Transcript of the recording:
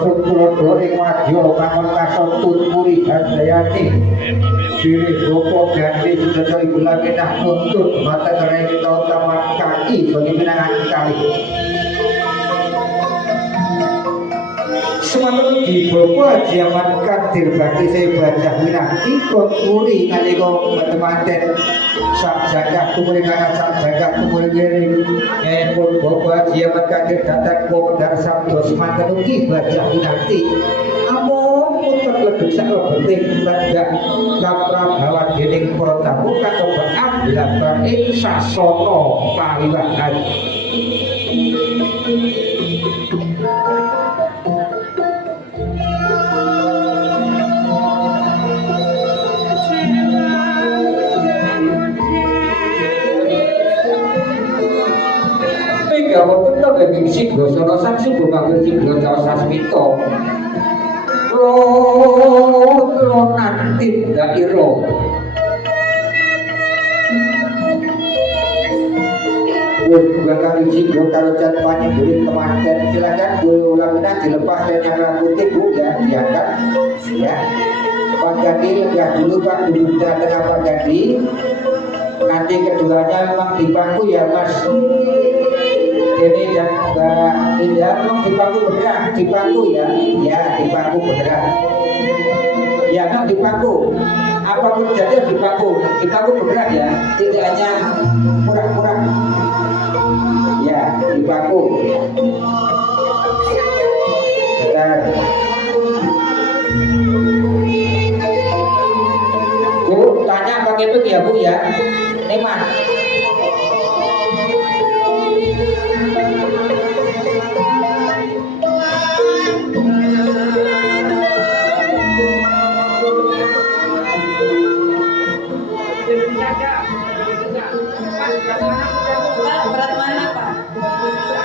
Rasul Tulodo ing wadya kangon kasantun muri handayani Diri Boko Gandhi Sudodo Ibu Laminah nuntut mata kerai kita utama kaki bagi pinangan kali Semangat di Boko Jaman Kadir Bakti saya baca winanti ikut muri kaliko temanten sak jaga kumuri kana sak jaga kumuri giring pun Boko Jaman Kadir datang Komodar Sabdo semangat ugi baca winanti ampun puter lebih sak penting lenggak kaprabawan dening para tamu katobaan labang ing sasana paliwahan Gawa kita bagi si Gosono Samsu Bukangur si Gosono Sasmito Lo nanti dairo Bukan si Gosono Jatwani Buri temankan silakan Bu Laminah dilepas dan yang rambutnya Bu ya diangkat ya Pak Gadi ya dulu Pak dulu tengah Pak Gadi nanti keduanya memang di bangku ya Mas ini dan tidak memang di bangku bergerak di bangku ya di bangku bergerak ya kan di bangku apapun jadi di bangku bergerak ya tidak hanya kurang-kurang ya di bangku benar Bu tanya pakai itu ya Bu ya Neman berat mana Pak?